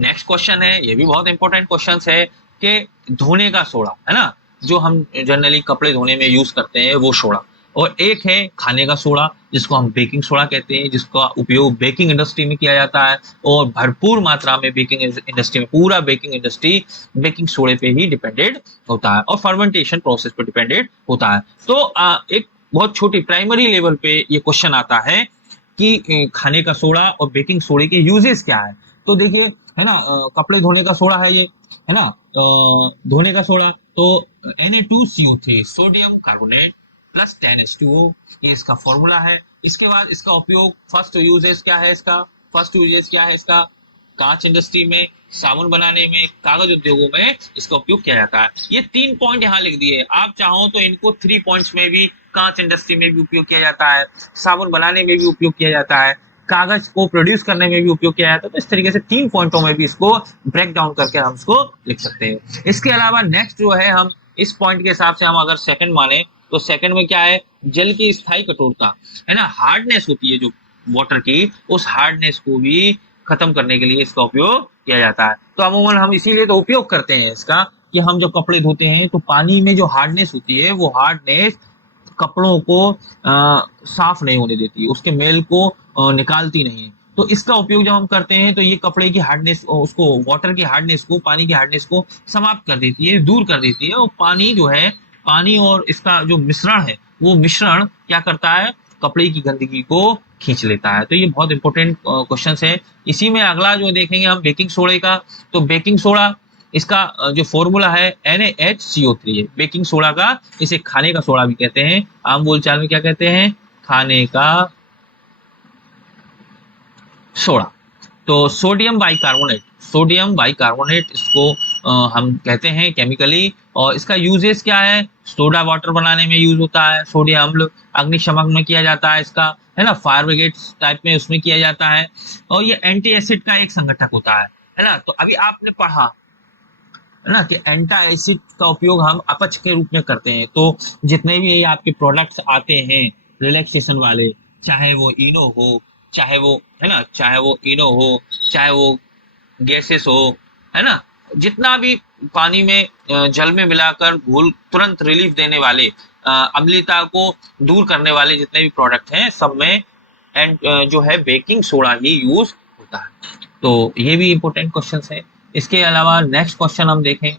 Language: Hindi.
नेक्स्ट क्वेश्चन है, ये भी बहुत इंपॉर्टेंट क्वेश्चन है कि धोने का सोडा है ना, जो हम जनरली कपड़े धोने में यूज करते हैं वो सोडा, और एक है खाने का सोडा जिसको हम बेकिंग सोडा कहते हैं, जिसका उपयोग बेकिंग इंडस्ट्री में किया जाता है, और भरपूर मात्रा में बेकिंग इंडस्ट्री में पूरा बेकिंग इंडस्ट्री बेकिंग सोडे पे ही डिपेंडेड होता है और फर्मेंटेशन प्रोसेस पे डिपेंडेड होता है। तो एक बहुत छोटी प्राइमरी लेवल पे ये क्वेश्चन आता है कि खाने का सोडा और बेकिंग सोडे के यूजेस क्या है। तो देखिए, है ना, कपड़े धोने का सोडा है ये, है ना, धोने का सोडा तो Na2CO3 sodium carbonate plus 10H2O, ये इसका फॉर्मूला है। इसके बाद इसका उपयोग फर्स्ट यूजेस क्या है इसका, कांच इंडस्ट्री में, साबुन बनाने में, कागज उद्योगों में इसका उपयोग किया जाता है। ये 3 पॉइंट यहाँ लिख दिए, आप चाहो तो इनको 3 पॉइंट्स में भी, कांच इंडस्ट्री में भी उपयोग किया जाता है, साबुन बनाने में भी उपयोग किया जाता है, कागज को प्रोड्यूस करने में भी उपयोग किया जाता है। तो इस तरीके से 3 पॉइंटों में भी इसको ब्रेक डाउन करके हम इसको लिख सकते हैं। इसके अलावा नेक्स्ट जो है, हम इस पॉइंट के हिसाब से हम अगर सेकंड माने तो सेकंड में क्या है, जल की स्थायी कठोरता, है ना, हार्डनेस होती है जो वाटर की, उस हार्डनेस को भी खत्म करने के लिए इसका उपयोग किया जाता है। तो अमूमन हम इसीलिए तो उपयोग करते हैं इसका, कि हम जब कपड़े धोते हैं तो पानी में जो हार्डनेस होती है वो हार्डनेस कपड़ों को साफ नहीं होने देती, उसके मेल को निकालती नहीं है। तो इसका उपयोग जब हम करते हैं तो ये कपड़े की हार्डनेस, उसको वाटर की हार्डनेस को, पानी की हार्डनेस को समाप्त कर देती है, दूर कर देती है, और पानी जो है, पानी और इसका जो मिश्रण है, वो मिश्रण क्या करता है, कपड़े की गंदगी को खींच लेता है। तो ये बहुत इंपॉर्टेंट क्वेश्चन है। इसी में अगला जो देखेंगे हम बेकिंग सोडे का, तो बेकिंग सोडा इसका जो फॉर्मूला है NaHCO3 है बेकिंग सोडा का। इसे खाने का सोडा भी कहते हैं, आम बोलचाल में क्या कहते हैं, खाने का सोडा। तो सोडियम बाइकार्बोनेट इसको हम कहते हैं केमिकली। और इसका यूजेस क्या है, सोडा वाटर बनाने में यूज होता है, सोडियम अम्ल अग्निशमन में किया जाता है इसका, है ना, फायर ब्रिगेड टाइप में उसमें किया जाता है, और ये एंटी एसिड का एक संगठक होता है ना। तो अभी आपने पढ़ा है ना कि एंटा एसिड का उपयोग हम अपच के रूप में करते हैं। तो जितने भी आपके प्रोडक्ट्स आते हैं रिलैक्सेशन वाले, चाहे वो इनो हो, चाहे वो, है ना, चाहे वो इनो हो, चाहे वो गैसेस हो, है ना, जितना भी पानी में जल में मिलाकर घोल तुरंत रिलीफ देने वाले, अम्लता को दूर करने वाले जितने भी प्रोडक्ट हैं, सब में एंड जो है बेकिंग सोडा ही यूज होता है। तो ये भी इंपॉर्टेंट क्वेश्चन है। इसके अलावा नेक्स्ट क्वेश्चन हम देखें